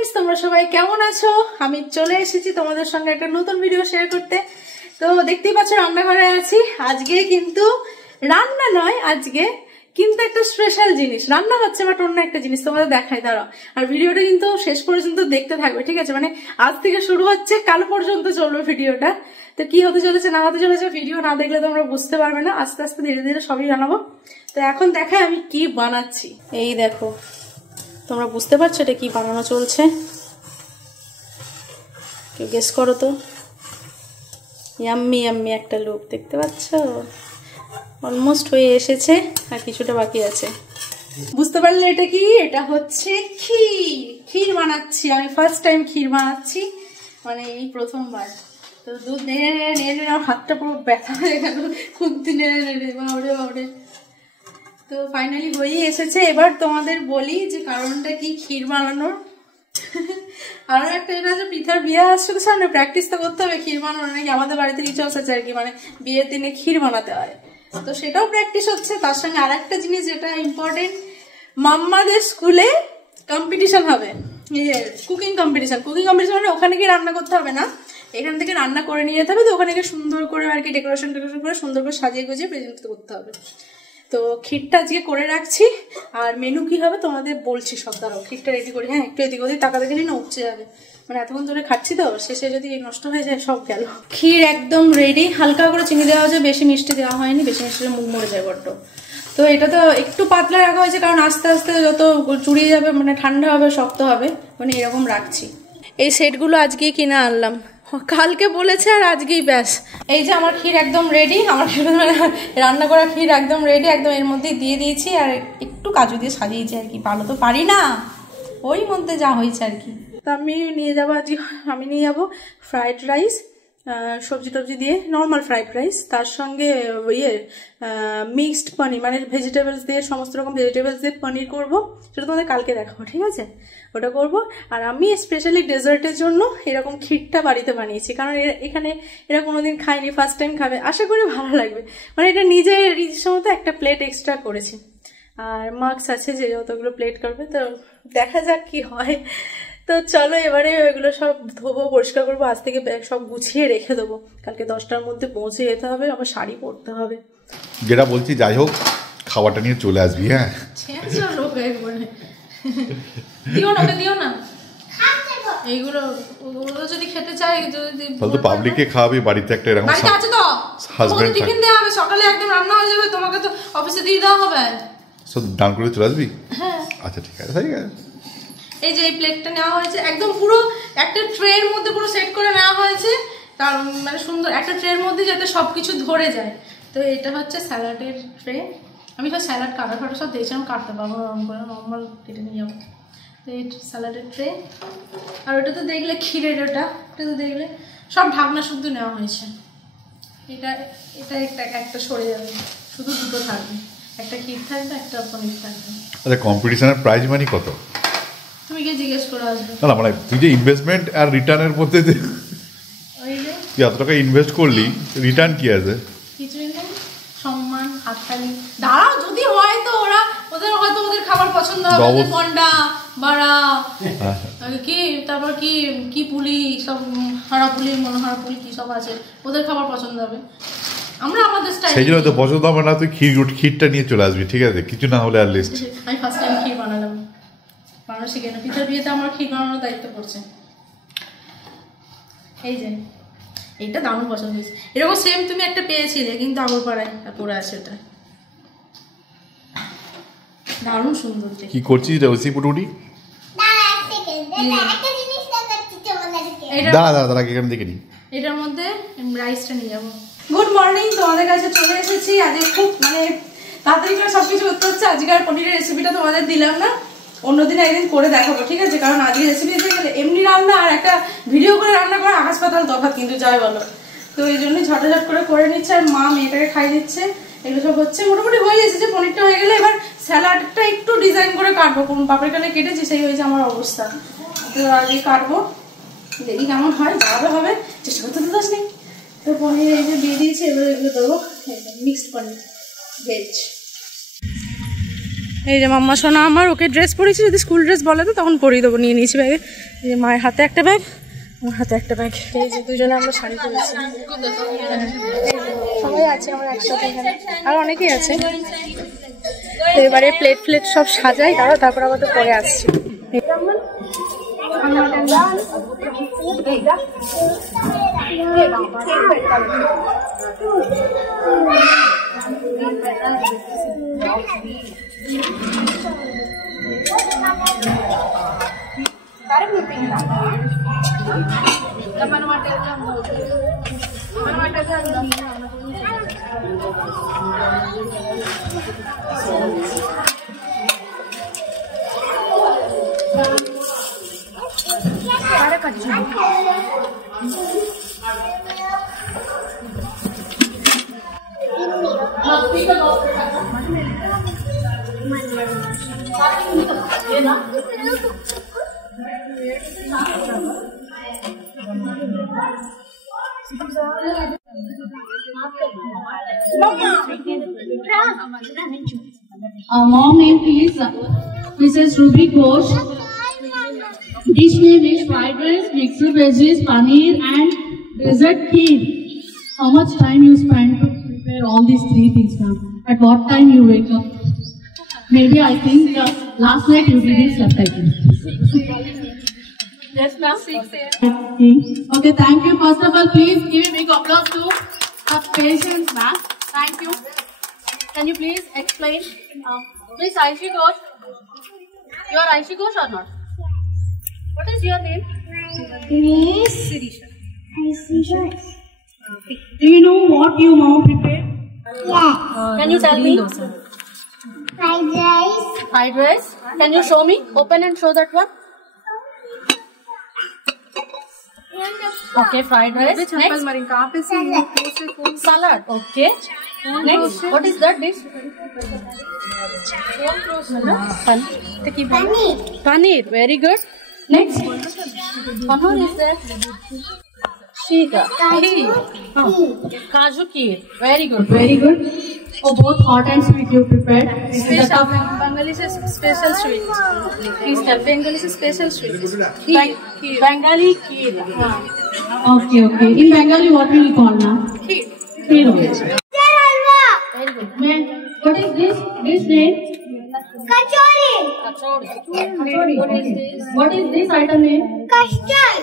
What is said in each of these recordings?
Friends তোমরা সবাই কেমন আছো? আমি চলে এসেছি তোমাদের সঙ্গে একটা নতুন ভিডিও শেয়ার করতে। তো দেখতেই পাচ্ছ রান্নাঘরে আছি। আজকে কিন্তু রান্না নয়, আজকে কিন্তু একটা স্পেশাল জিনিস রান্না হচ্ছে, বাট অন্য একটা জিনিস তোমাদের দেখাই, দাঁড়াও। আর ভিডিওটা কিন্তু শেষ পর্যন্ত দেখতে থাকবে, ঠিক আছে? মানে আজ থেকে শুরু হচ্ছে, কাল পর্যন্ত চলবে ভিডিওটা। তো কি হতে চলেছে না হতে চলেছে ভিডিও না দেখলে তোমরা বুঝতে পারবে না। আস্তে আস্তে ধীরে ধীরে সবই জানাবো। তো এখন দেখাই আমি কি বানাচ্ছি। এই দেখো, তোমরা বুঝতে পারছো এটা কি বানানো চলছে? কেউ গেস করো তো। ইয়াম্মি ইয়াম্মি একটা লুক দেখতে পাচ্ছ? অলমোস্ট হয়ে এসেছে, আর কিছুটা বাকি আছে। বুঝতে পারলে এটা কি? এটা হচ্ছে ক্ষীর বানাচ্ছি আমি। ফার্স্ট টাইম ক্ষীর বানাচ্ছি, মানে এই প্রথমবার। তো দুধ নেড়ে নেড়ে নেড়ে আমার হাতটা পুরো ব্যথা হয়ে গেল, খুন্তি নেড়ে নেড়ে, বাবরে বাবরে। তো ফাইনালি হয়েই এসেছে। এবার তোমাদের বলি যে কারণটা কি ক্ষীর বানানোর। আরো একটা এটা যে পিঠার বিয়ে আসছে তো সামনে, প্র্যাকটিস তো করতে হবে ক্ষীর বানানোর। নাকি আমাদের বাড়িতে রিচুয়ালস আছে আর কি, মানে বিয়ের দিনে ক্ষীর বানাতে হয়, তো সেটাও প্র্যাকটিস হচ্ছে। তার সঙ্গে আর একটা জিনিস যেটা ইম্পর্টেন্ট, মাম্মাদের স্কুলে কম্পিটিশন হবে, কুকিং কম্পিটিশন। কুকিং কম্পিটিশন মানে ওখানে গিয়ে রান্না করতে হবে না, এখান থেকে রান্না করে নিয়ে যেতে হবে। তো ওখানে গিয়ে সুন্দর করে আর কি ডেকোরেশন করে সুন্দর করে সাজিয়ে গুজিয়ে প্রেজেন্ট করতে হবে। তো ক্ষীরটা আজকে করে রাখছি। আর মেনু কি হবে তোমাদের বলছি সব। দাঁড়াও, ক্ষীরটা রেডি করি। হ্যাঁ, একটু এদিক ওদিক টাকা দেখে না উপচে যাবে, মানে এতক্ষণ ধরে খাচ্ছি তো, শেষে যদি নষ্ট হয়ে যায় সব গেল। ক্ষীর একদম রেডি। হালকা করে চিনি দেওয়া হয়েছে, বেশি মিষ্টি দেওয়া হয়নি, বেশি মিষ্টি মুখ মরে যায় বড্ড। তো এটা তো একটু পাতলা রাখা হয়েছে, কারণ আস্তে আস্তে যত চুড়িয়ে যাবে, মানে ঠান্ডা হবে, শক্ত হবে, মানে এরকম রাখছি। এই সেটগুলো আজকেই কিনে আনলাম, কালকে বলেছে আর আজকেই ব্যাস। এই যে আমার ক্ষীর একদম রেডি, আমার রান্না করা ক্ষীর একদম রেডি, একদম এর মধ্যেই দিয়ে দিয়েছি। আর একটু কাজু দিয়ে সাজিয়েছি আর কি, ভালো তো পারি না, ওই মধ্যে যা হয়েছে আর কি। তো আমি নিয়ে যাবো আজকে, আমি নিয়ে যাবো ফ্রাইড রাইস, সবজি টবজি দিয়ে নর্মাল ফ্রাইড রাইস, তার সঙ্গে মিক্সড পনির, মানে ভেজিটেবলস দিয়ে, সমস্ত রকম ভেজিটেবলস দিয়ে পনির করবো। সেটা তোমাদের কালকে দেখাবো, ঠিক আছে? ওটা করব। আর আমি স্পেশালি ডেজার্টের জন্য এরকম ক্ষীরটা বাড়িতে বানিয়েছি, কারণ এখানে এরা কোনোদিন খায়নি, ফার্স্ট টাইম খাবে, আশা করি ভালো লাগবে। মানে এটা নিজের ইচ্ছা মতো একটা প্লেট এক্সট্রা করেছি। আর মার্কস আছে যে যতগুলো প্লেট করবে, তো দেখা যাক কি হয়। তো চলো এবারে ওইগুলো সব ধোবো, পরিষ্কার করবো, আজ থেকে সব গুছিয়ে রেখে দেবো। কালকে 10টার মধ্যে পৌঁছে যেতে হবে, আমার শাড়ি পরতে হবে। যেটা বলছি, যাই হোক খাবারটা নিয়ে চলে আসবি। হ্যাঁ, দিও না, দিও না এইগুলো, ওগুলো যদি খেতে চাই, যদি তাহলে তো পাবলিককে খাওয়াবি। বাড়িতে একটা এরকম বাড়িতে আছে তো, হাজবেন্ড টিফিন দেওয়া হবে, সকালে একদম রান্না হয়ে যাবে, তোমাকে তো অফিসে দিয়ে দেওয়া হবে। সব ডান করে চলে আসবি? হ্যাঁ, আচ্ছা ঠিক আছে, ঠিক আছে। এই যে এই প্লেটটা নেওয়া হয়েছে, একদম পুরো একটা ট্রের মধ্যে পুরো সেট করে নেওয়া হয়েছে, তার মানে সুন্দর একটা ট্রের মধ্যে যাতে সবকিছু ধরে যায়। তো এটা হচ্ছে স্যালাডের ট্রে। আমি তো স্যালাড কাটা ফাটা সব দিয়েছিলাম, কাটতে পারবো নরম করে, নর্মাল কেটে নিয়ে যাবো। তো এই স্যালাডের ট্রে। আর ওটা তো দেখলে ক্ষীরের, ওটা তো দেখলে সব ঢাকনা শুদ্ধ নেওয়া হয়েছে। এটা এটা একটা সরে যাবে, শুধু দুটো থাকবে, একটা ক্ষীর থাকবে, একটা পনির থাকবে। আচ্ছা, কম্পিটিশনের প্রাইজ মানি কত? তুমি কি জিজ্ঞেস করে আসবে? না, মানে তুই যে ইনভেস্টমেন্ট আর রিটার্নের মধ্যে যে তুই এত টাকা ইনভেস্ট করলি, রিটার্ন কি আছে? কিছুই নেই, সম্মান, হাততালি। দাঁড়াও, যদি হয় তো ওদের হয়তো ওদের খাবার পছন্দ হবে, মন্ডা বাড়া কি, তারপর কি পুলি সব, হাড়া পুলি, মনোহারা পুলি কি সব আছে, ওদের খাবার পছন্দ হবে। আমরা আমাদের স্টাইল, সেই জন্য তো পছন্দ হবে না, তুই ক্ষীরটা নিয়ে চলে আসবি, ঠিক আছে? কিছু না হলে আর লিস্ট। আমি ফার্স্ট টাইম ক্ষীর বানালাম, বানানো শিখে না। পিঠার বিয়েতে আমার ক্ষীর বানানোর দায়িত্ব পড়ছে। এই যে এইটা দারুণ পছন্দ হয়েছে। এরকম সেম তুমি একটা পেয়েছিলে কিন্তু আগরপাড়ায়, পড়ে আছে, ওটা দারুণ সুন্দর। কি করছিস রে ওসি পুটুটি? দাঁড়া এখানে দেখে নি। এটার মধ্যে রাইসটা নিয়ে যাবো। গুড মর্নিং, তোমাদের কাছে চলে এসেছি। আজকে খুব মানে তাড়াতাড়ি করে সবকিছু করতে হচ্ছে। আজকে আর পনিরের রেসিপিটা তোমাদের দিলাম না, অন্যদিন একদিন করে দেখাবো, ঠিক আছে? কারণ আজকে রেসিপি এসে গেলে এমনি রান্না আর একটা ভিডিও করে রান্না করা আকাশ পাতাল তফাৎ, কিন্তু যাই বলো। তো এই জন্যই ঝটাঝট করে নিচ্ছে, আর মা মেয়েটাকে খাই দিচ্ছে। এগুলো সব হচ্ছে, মোটামুটি হয়ে এসেছে। পনিরটা হয়ে গেলে এবার স্যালাডটা একটু ডিজাইন করে কাটবো, কোন পাপড়ি কালে কেটেছি সেই হয়েছে আমার অবস্থা। তো আগে কাটবো, দেখি কেমন হয়, ভালো হবে, চেষ্টা করতে তো দোষ নেই। তো পনির এই যে দিয়ে দিয়েছি, এবার এগুলো দেবো, মিক্সড পনির ভেজ। এই যে মাম্মা সোনা আমার, ওকে ড্রেস পরেছি, যদি স্কুল ড্রেস বলে তো তখন পরিয়ে দেবো, নিয়ে নিয়েছি ব্যাগে। এই যে মায়ের হাতে একটা ব্যাগ, আমার হাতে একটা ব্যাগ। এই যে দুজনে আমরা শাড়ি পরেছি, সবাই আছে আমার একসাথে, এখানে আর অনেকেই আছে। তো এবারে প্লেট ফ্লেট সব সাজাই, তারপর আবার তো পরে আসছি। Mom name please, Mrs. Ruby Ghosh. Dish name is fried rice, mixed veggies, paneer and dessert kheer. How much time you spend to prepare all these three things, ma'am? At what time you wake up? Maybe I think last night you didn't sleep, I think. Yes, ma'am. 6 a.m. Okay, thank you. First of all, please give a big applause to the patients, ma'am. Thank you. Can you please explain? Miss Aishi Ghosh, you are Aishi Ghosh or not? What is your name? Miss Sirisha. Sirisha. Do you know what your mom prepared? Yeah. Can you tell me? Fried rice. Fried rice. Can you show me? Open and show that one. Okay, fried rice. Next. Salad. Okay. Next. What is that dish? Paneer. Paneer. Very good. Next. One more is there. Sheeta. Kaju kheer. Very good. Very good. Oh, both hot and sweet you prepared. Special Bengali is special sweet. Please tell Bengali is special sweet. Bengali kheer. Okay, okay. In Bengali, what will you call now? Kheer. Kheer. Very good. Ma'am, what is this? This name? Kachori. Kachori. What is this? What is this item name? Custard.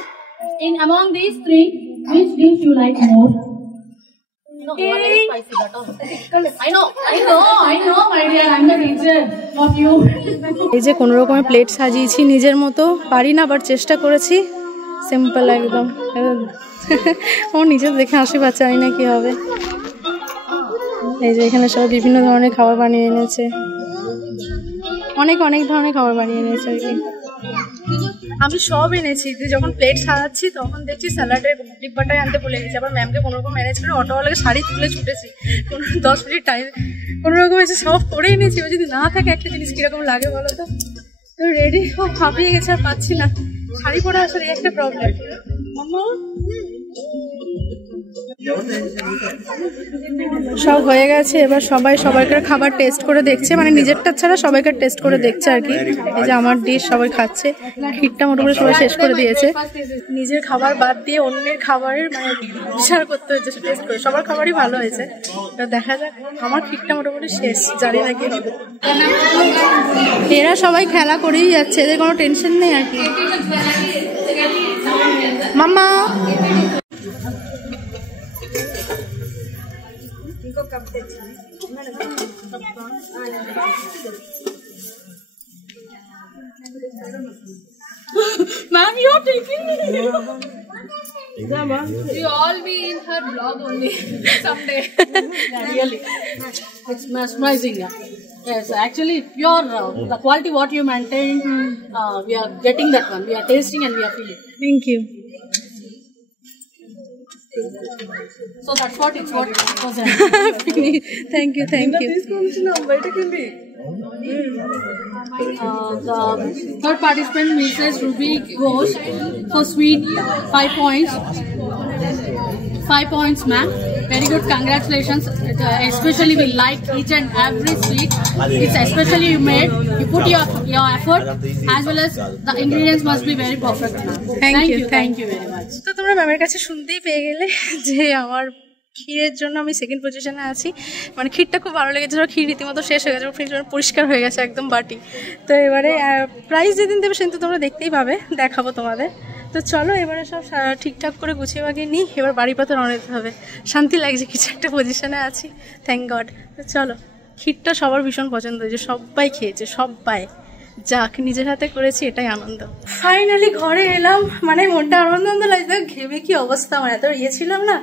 In among these three, which dish you like more? No, one is spicy. That also. I know, my dear. I'm the teacher, not you. এই যে কোনো রকমের plate সাজিয়েছি নিজের মতো, পারি না আবার চেষ্টা করেছি, সিম্পল একদম। ও নিজে দেখে হাসি পাচ্ছে, জানি না কি হবে। এই যে এখানে সব বিভিন্ন ধরনের খাবার বানিয়ে এনেছে, অনেক ধরনের খাবার বানিয়ে এনেছে আর কি। আমি সব এনেছি, যখন প্লেট সাজাচ্ছি তখন দেখছি স্যালাডের ডিব্বাটাই আনতে ভুলে গেছি, আবার ম্যামকে কোনোরকম ম্যানেজ করে অটোওয়ালাকে শাড়ি তুলে ছুটেছি, 10 মিনিট টাইম কোনোরকম এসে সব করে এনেছি। ও যদি না থাকে একটা জিনিস কীরকম লাগে বলো তো। রেডি সব হাঁপিয়ে গেছে, আর পাচ্ছি না শাড়ি পরে আসার, এই একটা প্রবলেম। সব হয়ে গেছে, এবার সবাইকার খাবার টেস্ট করে দেখছে, মানে নিজেরটা ছাড়া সবাইকার টেস্ট করে দেখছে আর কি। এই যে আমার ডিশ সবাই খাচ্ছে, ক্ষীরটা মোটামুটি সবাই শেষ করে দিয়েছে। নিজের খাবার বাদ দিয়ে অন্যের খাবারের মানে বিচার করতে হয়েছে টেস্ট করে, সবার খাবারই ভালো হয়েছে। এবার দেখা যাক, আমার ক্ষীরটা মোটামুটি শেষ, জানি না কি হবে। এরা সবাই খেলা করেই যাচ্ছে, এদের কোনো টেনশন নেই আর কি। মাম্মা Ma'am, you are taking me. We all be in her blog only someday. Yeah, really, it's mesmerizing. Yes, actually, pure the quality what you maintain, we are getting that one. We are tasting and we are feeling. Thank you. So that's what it's what was. Thank you. The third participant, Mrs. Ruby Ghosh, for sweet 5 points. 5 points, ma'am. Very good, congratulations. Especially we like each and every sweet. It's especially you made. You put your effort as well as the ingredients must be very perfect. Thank you very much. তো তোমরা ম্যামের কাছে শুনতেই পেয়ে গেলে যে আমার ক্ষীরের জন্য আমি সেকেন্ড পজিশনে আছি। মানে ক্ষীরটা খুব ভালো লেগেছে, ক্ষীর রীতিমতো শেষ হয়ে গেছে, ফ্রিজ পরিষ্কার হয়ে গেছে একদম বাটি। তো এবারে প্রাইস যেদিন দেবে সেদিন তো তোমরা দেখতেই পাবে, দেখাবো তোমাদের। তো চলো এবারে সব ঠিকঠাক করে গুছিয়ে বাগিয়ে নিই, এবার বাড়ি পথে রওনা দিতে হবে। শান্তি লাগছে, কিছু একটা পজিশনে আছি, থ্যাংক গড। তো চলো, ক্ষীরটা সবার ভীষণ পছন্দ হয়েছে, সবাই খেয়েছে, সবাই। যাক, নিজের হাতে করেছি, এটাই আনন্দ। ফাইনালি ঘরে এলাম, মানে মনটা আনন্দ লাগছে। ঘেমে কি অবস্থা, আমার এত ইয়ে ছিলাম না।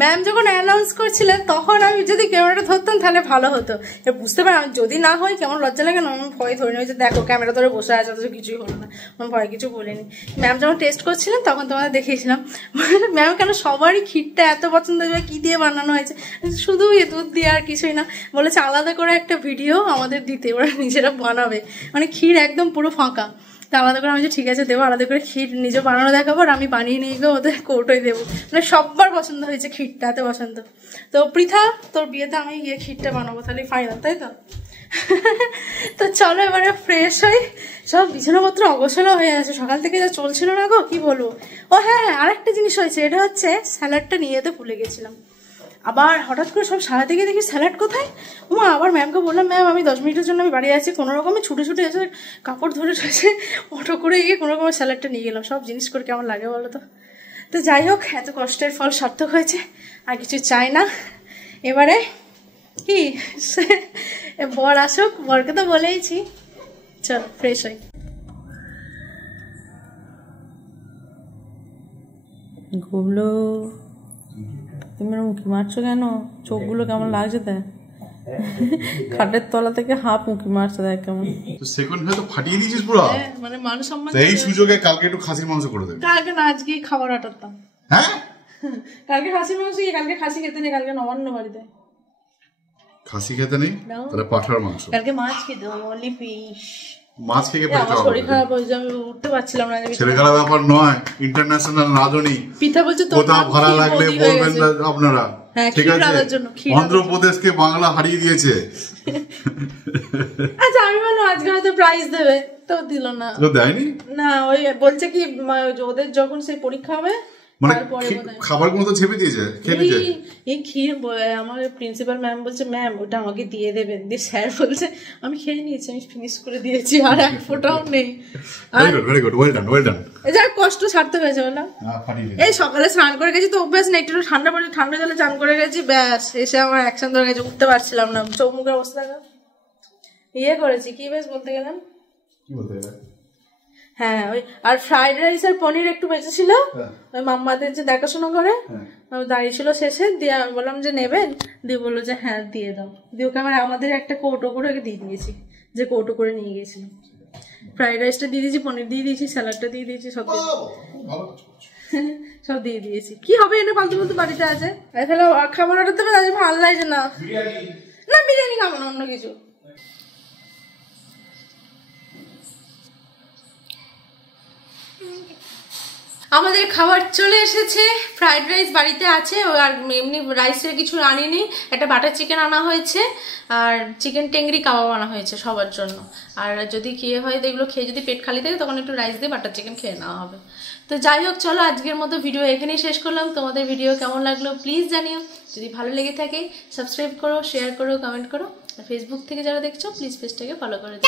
ম্যাম যখন অ্যানাউন্স করছিলেন তখন আমি যদি ক্যামেরাটা ধরতাম তাহলে ভালো হতো। বুঝতে পারি যদি না হয় কেমন লজ্জা লাগে না, আমি ভয় ধরে নিই যে দেখো ক্যামেরা ধরে বসে আছে, অথচ কিছুই হলো না, আমার ভয় কিছু বলিনি। ম্যাম যখন টেস্ট করছিলেন তখন তোমাদের দেখিয়েছিলাম। ম্যাম কেন সবারই ক্ষীরটা এত পছন্দ হয়েছে, কী দিয়ে বানানো হয়েছে, শুধু দুধ দিয়ে আর কিছুই না। বলেছে আলাদা করে একটা ভিডিও আমাদের দিতে, ওরা নিজেরা বানাবে, মানে ক্ষীর একদম পুরো ফাঁকা। তা আলাদা করে আমি যে ঠিক আছে দেবো, আলাদা করে ক্ষীর নিজে বানানো দেখাবো, আর আমি বানিয়ে নিয়ে গিয়ে ওদের কৌটোয় দেবো। মানে সবার পছন্দ হয়েছে, ক্ষীরটা এত পছন্দ। তো পৃথা, তোর বিয়েতে আমি গিয়ে ক্ষীরটা বানাবো, তাহলে ফাইনাল, তাই তো? তো চলো এবারে ফ্রেশ হই। সব বিছানাপত্র অগোছালো হয়ে আছে, সকাল থেকে যা চলছিল না গো, কি বলবো। ও হ্যাঁ, আরেকটা জিনিস হয়েছে, এটা হচ্ছে স্যালাডটা নিয়ে যেতে ভুলে গেছিলাম। আবার হঠাৎ করে সব সারা থেকে দেখি স্যালাড কোথায়। আবার ম্যামকে বললাম, ম্যাম আমি 10 মিনিটের জন্য আমি বাড়ি আছি, কোনো রকমে ছুটে ছুটে এসে কাপড় ধরে রয়েছে, অটো করে গিয়ে কোনো রকমের স্যালাডটা নিয়ে গেলাম। সব জিনিস করে কেমন লাগে বলো তো। তো যাই হোক, এত কষ্টের ফল সার্থক হয়েছে, আর কিছু চাই না। এবারে কি বর আসুক, বরকে তো বলেইছি। চলো ফ্রেশ হই। গুবলো, তুমি মুখি মারছো কেন? চোখগুলো কেমন লাগছে দেখ, খাটের তলা থেকে হাফ মুখি মারছে দেখ কেমন। সেকেন্ড হয়ে তো ফাটিয়ে দিয়েছিস পুরো। মানে মান সম্মান। এই সুযোগে কালকে একটু খাসির মাংস করে দেবে। কালকে না, আজকে খাবার আটাতাম। হ্যাঁ, কালকে খাসির মাংস, কালকে খাসি খেতে নেই, কালকে নবান্ন বাড়িতে। খাসি খেতে নেই, তাহলে পাঠার মাংস। কালকে মাছ খেতে হবে, অনলি ফিশ। মাছ খেয়ে আমার শরীর খারাপ হয়েছে, আমি উঠতে পারছিলাম না। ছেলে খেলা ব্যাপার নয়, ইন্টারন্যাশনাল রাঁধুনি। পিঠা বলছে কোথাও ভাড়া লাগলে বলবেন আপনারা, ঠিক আছে? অন্ধ্রপ্রদেশকে বাংলা হারিয়ে দিয়েছে। আচ্ছা, আমি বললাম আজকে হয়তো প্রাইজ দেবে, তো দিল না। দেয়নি না, ওই বলছে কি ওদের যখন সেই পরীক্ষা হবে, মানে খাবারগুলো তো ছেপে দিয়েছে, খেয়ে নিয়েছে। এই ক্ষীর আমার প্রিন্সিপাল ম্যাম বলছে, ম্যাম ওটা আমাকে দিয়ে দেবেন। দিয়ে স্যার বলছে আমি খেয়ে নিয়েছি, আমি ফিনিশ করে দিয়েছি, আর এক ফোঁটাও নেই। Very good, well done, well done. যা কষ্ট সার্থক হয়েছে বলো। এই সকালে স্নান করে গেছি তো অভ্যাস নেই, একটু ঠান্ডা পড়ে ঠান্ডা জলে চান করে গেছি, ব্যাস এসে আমার অ্যাকশন ধরে গেছে, উঠতে পারছিলাম না, চোখ মুখের অবস্থা। ইয়ে করেছি কি বেশ বলতে গেলাম, কি বলতে গেলাম, হ্যাঁ ওই আর ফ্রাইড রাইস আর পনির একটু বেঁচেছিল, ওই মাম্মাদের যে দেখাশোনা করে দাঁড়িয়ে ছিল শেষে, দিয়ে আমি বললাম যে নেবেন, দিয়ে বললো যে হ্যাঁ দিয়ে দাও। দিয়ে ওকে আমাদের একটা কৌটো করে ওকে দিয়ে দিয়েছি, যে কৌটো করে নিয়ে গেছিলাম। ফ্রাইড রাইসটা দিয়ে দিয়েছি, পনির দিয়ে দিয়েছি, স্যালাডটা দিয়ে দিয়েছি, সব সব দিয়ে দিয়েছি। কি হবে এটা ফালতু ফালতু বাড়িতে আছে, তাহলে খাবার অর্ডার দেবে, তাদের ভালো লাগছে না। না বিরিয়ানি খাবো না, অন্য কিছু। আমাদের খাবার চলে এসেছে, ফ্রাইড রাইস বাড়িতে আছে, আর এমনি রাইসের কিছু আনিনি, একটা বাটার চিকেন আনা হয়েছে, আর চিকেন টেংরি কাবাব আনা হয়েছে সবার জন্য। আর যদি খেয়ে হয় এগুলো খেয়ে যদি পেট খালি থাকে তখন একটু রাইস দিয়ে বাটার চিকেন খেয়ে নেওয়া হবে। তো যাই হোক, চলো আজকের মতো ভিডিও এখানেই শেষ করলাম। তোমাদের ভিডিও কেমন লাগলো প্লিজ জানিও, যদি ভালো লেগে থাকে সাবস্ক্রাইব করো, শেয়ার করো, কমেন্ট করো, আর ফেসবুক থেকে যারা দেখছো প্লিজ পেজটাকে ফলো করে দিও।